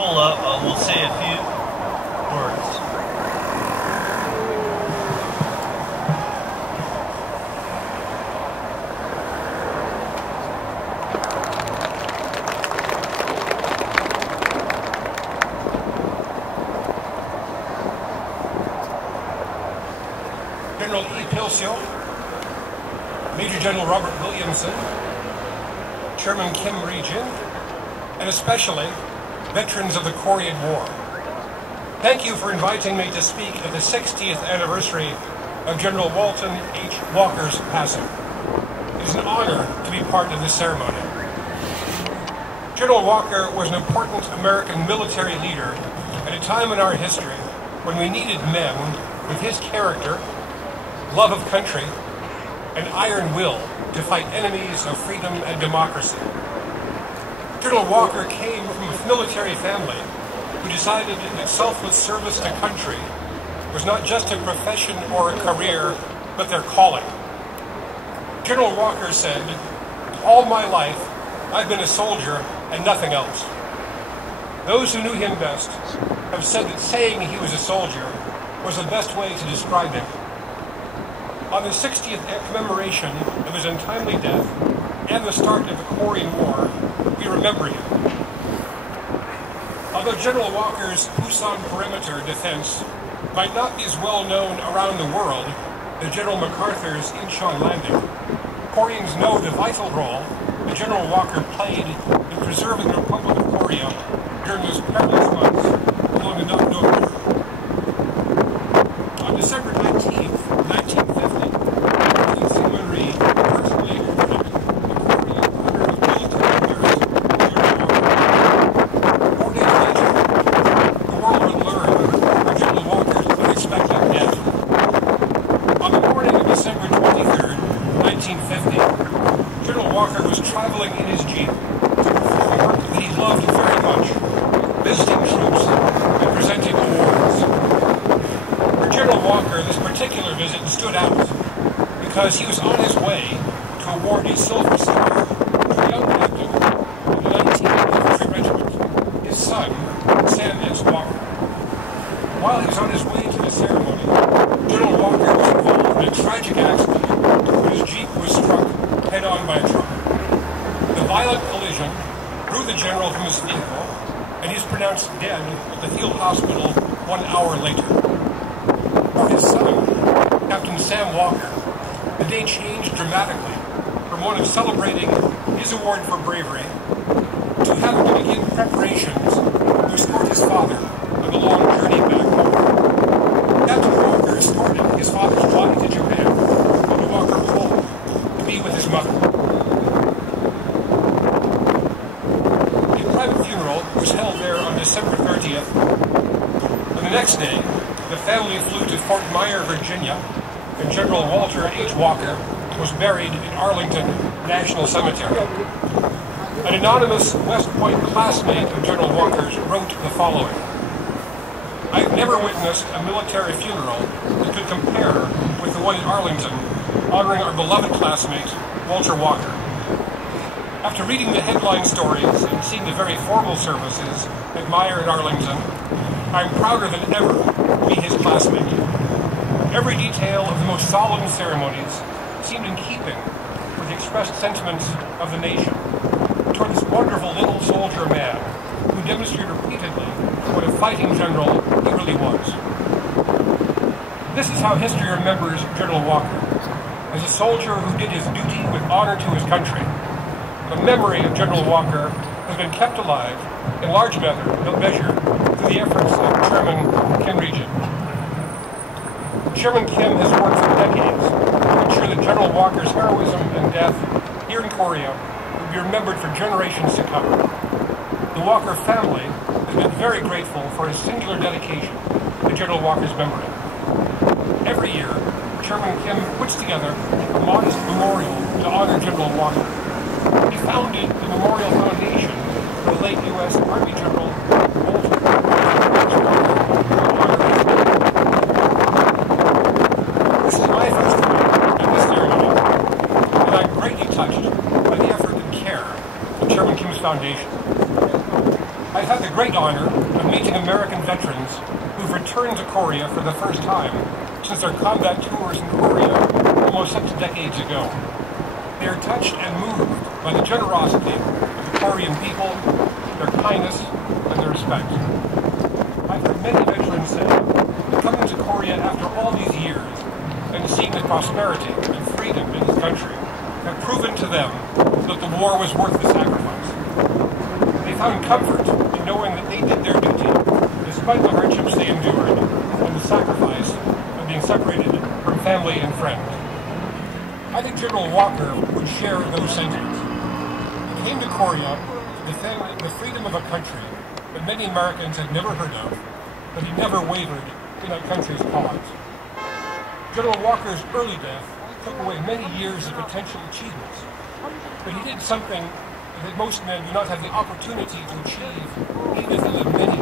Pull up, we'll say a few words. General E. Pilsio, Major General Robert Williamson, Chairman Kim Regin, and especially veterans of the Korean War. Thank you for inviting me to speak at the 60th anniversary of General Walton H. Walker's passing. It is an honor to be part of this ceremony. General Walker was an important American military leader at a time in our history when we needed men with his character, love of country, and iron will to fight enemies of freedom and democracy. General Walker came from a military family who decided that selfless service to country was not just a profession or a career, but their calling. General Walker said, "All my life, I've been a soldier and nothing else." Those who knew him best have said that saying he was a soldier was the best way to describe him. On the 60th commemoration of his untimely death and the start of the Korean War, we remember him. Although General Walker's Busan perimeter defense might not be as well known around the world as General MacArthur's Incheon landing, Koreans know the vital role that General Walker played in preserving the Republic of Korea during those perilous months along the Namdo River. On December 19th, 1950, President Syngman Rhee personally confirmed the Korean order of military affairs to General Walker. 4 days later, the world would learn of General Walker's unexpected death. On the morning of December 23rd, 1950, General Walker was traveling in his Jeep to perform work that he loved very much, visiting troops and presenting awards. For General Walker, this particular visit stood out because he was on his way to award a Silver Star to a young captain of the 19th Infantry Regiment, his son, Sam S. Walker. While he was on his way to the ceremony, General Walker was involved in a tragic accident when his Jeep was struck head-on by a truck. The violent collision threw the general from his vehicle, and he was pronounced dead at the field hospital 1 hour later. For his son, Captain Sam Walker, the day changed dramatically from one of celebrating his award for bravery to having to begin preparations to escort his father on the long journey back home. Captain Walker escorted his father's body to Japan on the Walker home to be with his mother. A private funeral was held there on December 30th. On the next day, the family flew to Fort Myer, Virginia, and General Walter H. Walker was buried in Arlington National Cemetery. An anonymous West Point classmate of General Walker's wrote the following: "I've never witnessed a military funeral that could compare with the one in Arlington, honoring our beloved classmate, Walter Walker. After reading the headline stories and seeing the very formal services at Myer and Arlington, I'm prouder than ever to be his classmate. Every detail of the most solemn ceremonies seemed in keeping with the expressed sentiments of the nation toward this wonderful little soldier man who demonstrated repeatedly what a fighting general he really was." This is how history remembers General Walker, as a soldier who did his duty with honor to his country. The memory of General Walker has been kept alive in large measure through the efforts of Chairman Kim Regin. Chairman Kim has worked for decades to ensure that General Walker's heroism and death here in Korea will be remembered for generations to come. The Walker family has been very grateful for his singular dedication to General Walker's memory. Every year, Chairman Kim puts together a modest memorial to honor General Walker. He founded the Memorial Foundation for the late U.S. Army General Walter H. Walker to honor his memory. This is my first time at this ceremony, and I'm greatly touched by the effort and care of Chairman Kim's foundation. I've had the great honor of meeting American veterans who've returned to Korea for the first time since their combat tours in Korea almost 6 decades ago. They are touched and moved by the generosity of the Korean people, their kindness, and their respect. I've heard many veterans say that coming to Korea after all these years and seeing the prosperity and freedom in this country have proven to them that the war was worth the sacrifice. They found comfort in knowing that they did their duty despite the hardships they endured and the sacrifice of being separated from family and friends. I think General Walker would share those sentiments. He came to Korea to defend the freedom of a country that many Americans had never heard of, but he never wavered in that country's cause. General Walker's early death took away many years of potential achievements, but he did something that most men do not have the opportunity to achieve, even if they live many.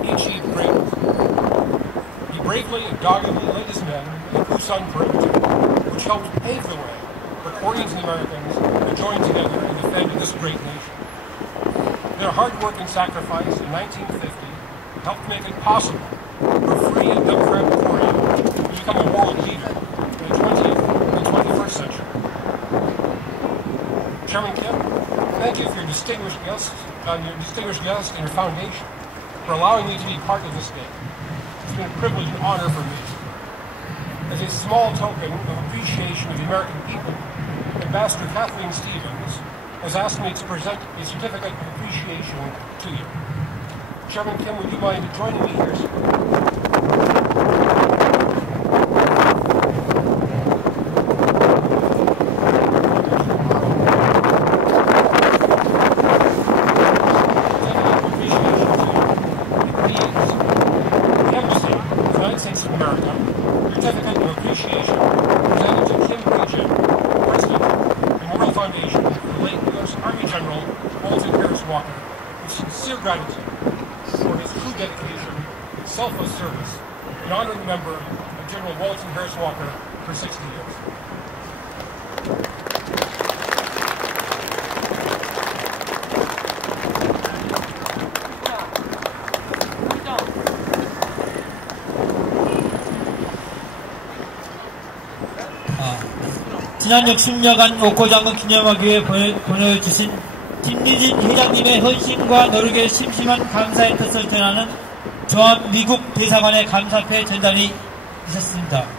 He achieved greatness. He bravely and doggedly led his men in the Busan perimeter, which helped pave the way for Koreans and Americans to join together and defend this great nation. Their hard work and sacrifice in 1950 helped make it possible for free and democratic Korea to become a world leader in the 20th and 21st century. Chairman Kim, thank you for your distinguished guest and your foundation for allowing me to be part of this day. It's been a privilege and honor for me. As a small token of appreciation of the American people, Ambassador Kathleen Stevens has asked me to present a certificate of appreciation to you. Chairman Kim, would you mind joining me here, sir? Gratitude for his true dedication, selfless service, an honored member of General Walton Harris Walker for 60 years. 지난 60여간 워커장을 기념하기 위해 보내주신 김유진 회장님의 헌신과 노력에 심심한 감사의 뜻을 전하는 주한 미국 대사관의 감사패 전달이 있었습니다.